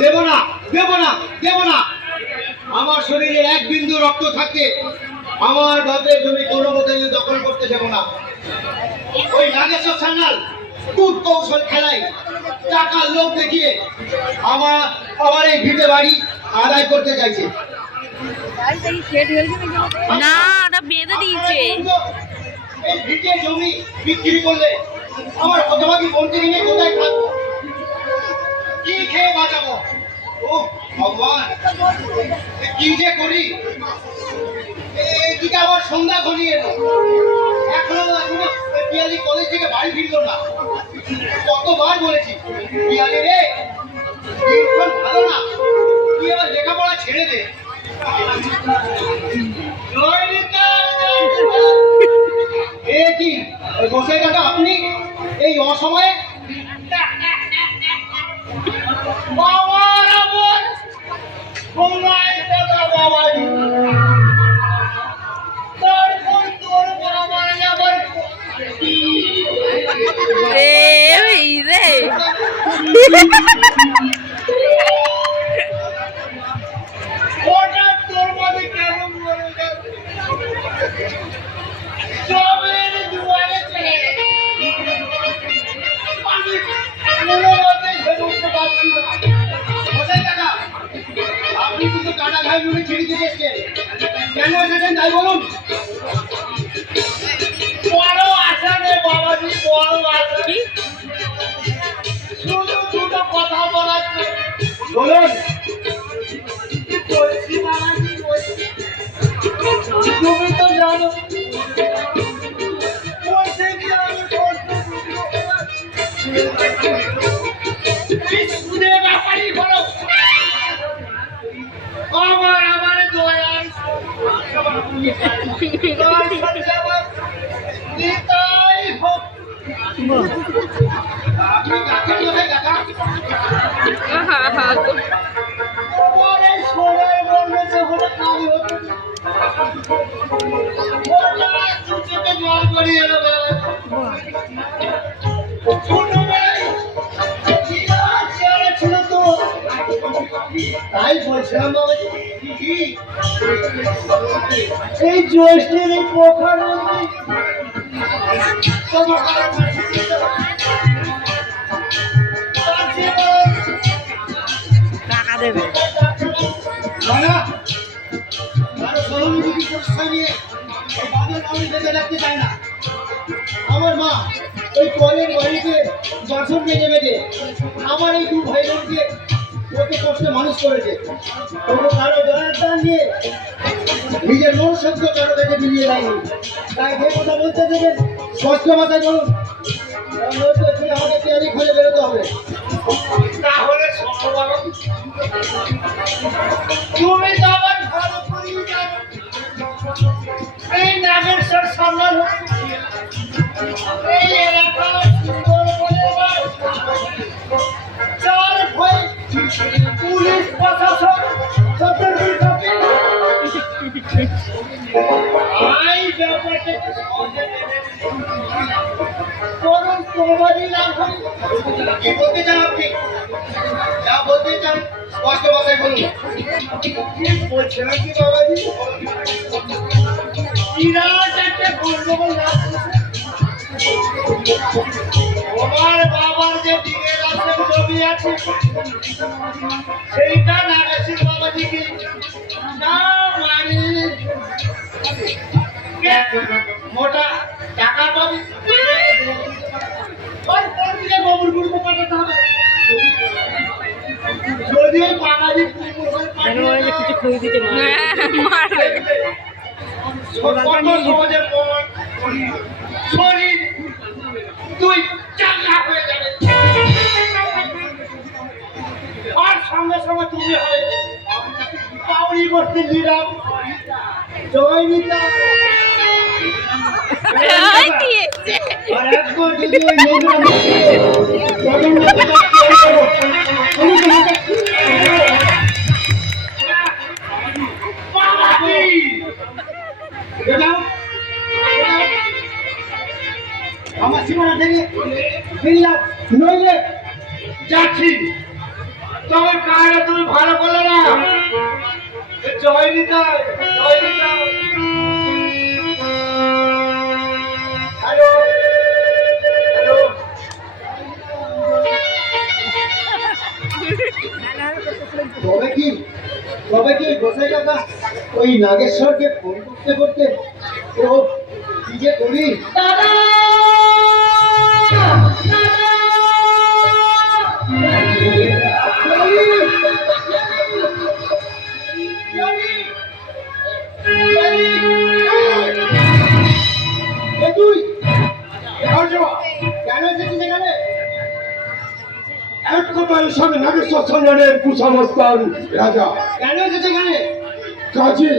দেব না, দেব না, দেব না। আমার শরীরে এক বিন্দু রক্ত থাকে, আমার বাপের জমি কোনো মতেই দখল করতে দেব না। ওই নাগেশ্বর সান্যাল কূট কৌশল খেলায় টাকার লোভ দেখিয়ে আমার এই ভিটে বাড়ি আদায় করতে চাইছে। না, ওটা বেঁধে দিয়েছে। এই ভিটে জমি বিক্রি করলে আমার হতভাগী বোনকে নিয়ে কোথায় থাকবো, কি খেয়ে বাঁচাবো? ও ভগবান, কি যে করি। এদিকে আবার সন্ধ্যা ঘনিয়ে এলো, এখনো পিয়ালি কলেজ থেকে বাড়ি ফিরলো না। কতবার বলেছি পিয়ালি রে, দিনক্ষণ ভালো না, তুই আবার লেখাপড়া ছেড়ে দে। এ কি গোসাই কাকা, আপনি এই অসময়ে? আপনি কিন্তু কাটা ঘাই নুনে ছেড়ে দিয়ে এসছেন, কেন এসেছেন তাই বলুন। বড় আশা রে বাবাজি, বড় আশা। শুধু দুটো কথা বলার বলুন। তুমি তো জানো আমার দয়াল তাই বলছিলাম বাবাজি, এই জ্যৈষ্ঠের এই পোখার টাকা দেবে আমার মা ওই কলের বাড়িতে বাসন বেঁধে বেঁধে আমার এই দু ভাই বোনকে কত কষ্টে মানুষ করেছে। কোনো কারো দয়ার দান নিয়ে নিজের মনুষ্যত্ব কারো কাছে মিলিয়ে দেয়নি। তাই যে কথা বলতে দেবেন স্পষ্ট মাথায় বলুন, আমাকে পেয়ারি খুঁজে বেরোতে হবে। তাহলে তুমি তো আবার ভালো করেই জানো এই নাগেশ্বর সান্যাল এই এলাকা সুন্দর বলে চার ভয় পুলিশ প্রশাসন সতর্ক থাকে। এই ব্যাপারটা করুন প্রবাদী লাভ হবে। কি বলতে চান আপনি? যা বলতে চান স্পষ্ট ভাষায় বলুন। বলছিলাম কি বাবাজি, বিরাট একটা গন্ডগোল লাভ তোমার বাবার যে দিকে রাস্তার জমি আছে সেইটা নাগাছির বাবাজিকে না মানে মোটা টাকা পাবি, গোবর গুঁড়ো পাঠাতে হবে। যদি ওই বাঙালি কিছু খুঁজে দিতে মারবে সমাজের শরীর তুই চাঙ্গা হয়ে যাবে, আর সঙ্গে সঙ্গে তুমি হবে পাউরি বস্তি নিরাম জয় নিতা। আর একবার যদি ওই আমার সীমানা থেকে ফিরলাম, নইলে যাচ্ছি। তবে কাজটা তুমি ভালো করলে না। জয় নিতাই, জয় নিতাই। হ্যালো হ্যালো, তবে কি গোসাই কাকা ওই নাগেশ্বরকে ফোন করতে করতে ও কি যে করি। দাদা তুই কেন এসেছিস এখানে? এক কথায় স্বামী নাগেশ্বর সম্রাটের কুসংস্কার রাজা কেন এসেছিস এখানে? কাজে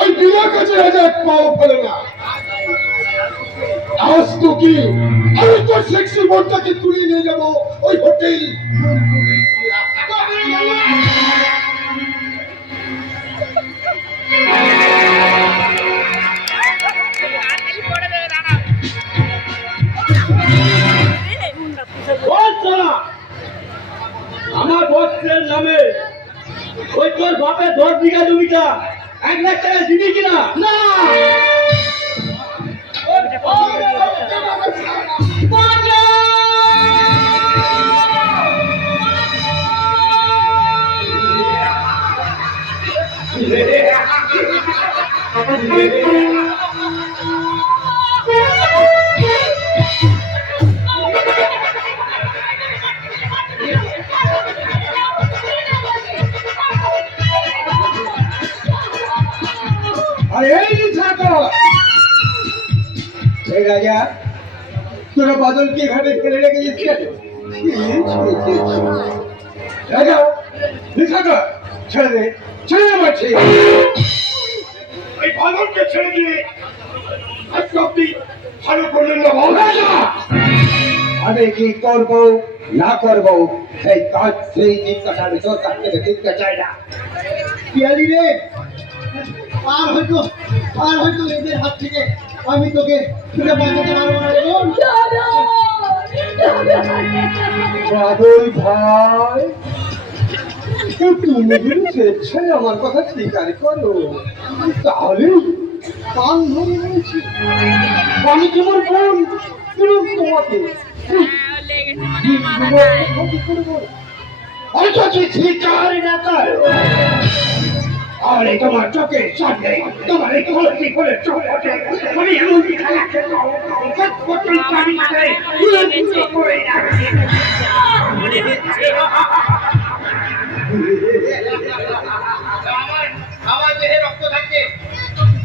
ওই বিনা কাছে রাজা এক পাও ফেলে না। আজ তো কি আমি তো সেক্সি বোর্ডটাকে তুলে নিয়ে যাবো ওই হোটেল। আমার বস্ত্রের নামে ওই তোর বাপের 10 বিঘা জমিটা 1 লাখ টাকা দিবি কিনা? না। আরে এই ঠাকুর, এই রাজা তোরা বাদলকে এখানে ফেলে রেখেছিস কেন? রাজা ঠাকুর ছেড়ে দে, ছেড়ে দে বলছি। এই বাদলকে ছেড়ে দিয়ে আজকে আপনি ভালো করলেন না বল রাজা। আমি কি করবো না করবো সেই কাজ সেই জিজ্ঞাসার তোর কাছ থেকে দেখতে চাই না। পিয়ালি রে, আর হয়তো এদের হাত থেকে আমি তোকে বাঁচাতে পারবো না রে বোন। বাদল ভাই, তুমি যদি স্বেচ্ছায় আমার কথা স্বীকার করো তাহলে কান ধরে বলছি আমি তোমার বোন, তোমাকে অথচ স্বীকার না করো। আর এই তোমার চোখের সামনে তোমার এই কলসি করে চলে ওঠে আমি এমন কি খেলা খেলবো আমার দেহে রক্ত থাকতে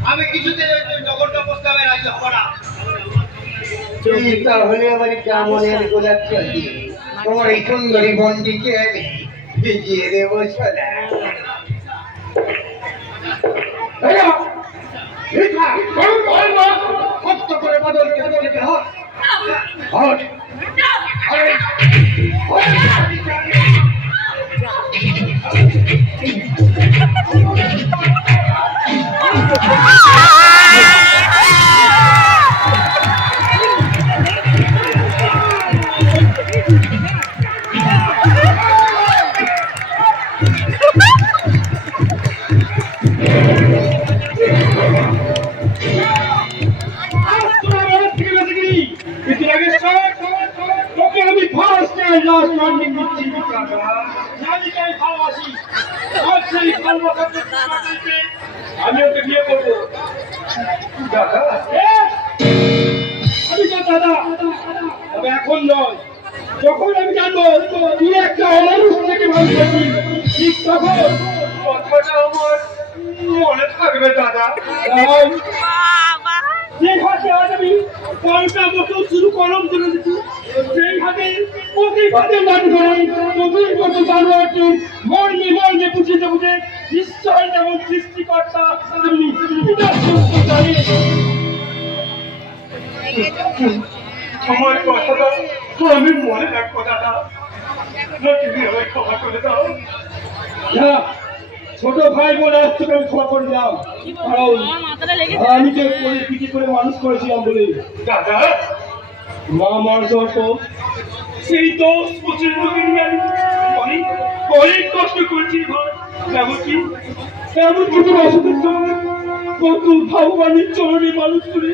আমি কিছুতে জগৎ প্রস্তাবে রাজি হব না। তাহলে আমার কেমন আমি বোঝাচ্ছি তোমার এই সুন্দরী বন্দিকে আমি ভিজিয়ে দেবো সোনা। কষ্ট করে বদলকে বলতে হয়। আমি ওকে বিয়ে করবো দাদা। আমি তো দাদা, তবে এখন নয়, যখন আমি জানবো তুই একটা অমানুষ থেকে ভালো করবি ঠিক তখন কথাটা আমার মনে থাকবে দাদা। যে হাতে আজ আমি কলটা মতো শুরু কলম তুলে দিচ্ছি সেই হাতে ওকে হাতে মান করে গভীর মতো জানোয়ারটি মর্মে বুঝিতে বুঝে ঈশ্বর যেমন সৃষ্টিকর্তা তেমনি জানি আমার কথাটা আমি মনে রাখ কথাটা তুমি আমায় ক্ষমা করে দাও। ছোট ভাই বোন আজ তোকে আমি ক্ষমা করে দিলাম, কারণ আমি যে পিটি করে মানুষ করেছিলাম বলে। দাদা মা মার যত সেই দোষ প্রচুর নিয়ে আমি অনেক এমনকি তুমি অসুখের সময় কত ভগবানের চরণে মানুষ করে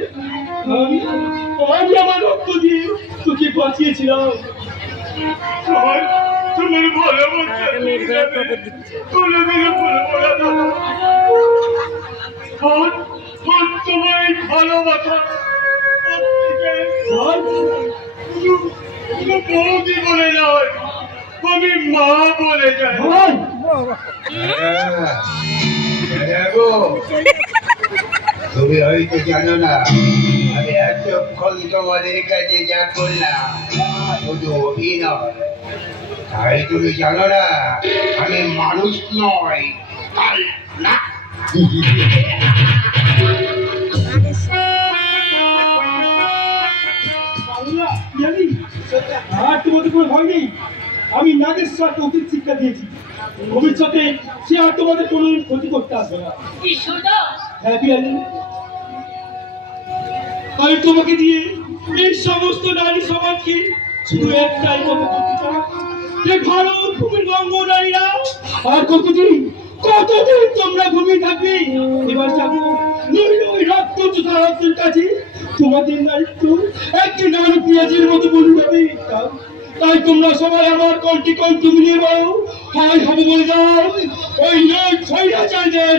আমি আমার রক্ত দিয়ে তোকে বাঁচিয়েছিলাম। তোমার ভালোবাসা কোনোদিনও ভুলবো না দাদা। তোমার এই ভালোবাসা বৌদি বলে নয়, আমি মা বলে যাই। তুমি হয়তো জানো না আমি এতক্ষণ তোমাদের কাছে যা করলাম শুধু অভিনয়। তাই তুমি জানো না আমি মানুষ নয় না। আর তোমাদের কোনো ভয় নেই। আমি নাগেশ্বরকে উচিত শিক্ষা দিয়েছি, ভবিষ্যতে সে আর তোমাদের কোনো ক্ষতি করতে আসবে না। হ্যাঁ বিয়ালি, আমি তোমাকে দিয়ে এই সমস্ত নারী সমাজকে শুধু একটাই কথা বলতে চাই যে ভারত ভূমির বঙ্গ নারীরা আর কতদিন তোমরা ভূমি থাকবে। এবার যাবো ওই রক্ত চোখার কাছে, তোমাদের নারীত্ব একটি নারী পেঁয়াজের মতো বলে যাবে। তাই তোমরা সবাই আমার কণ্ঠে কণ্ঠ মিলিয়ে বলো, হয় হবে বলে যাও ওই নয় ছয়টা চাইদের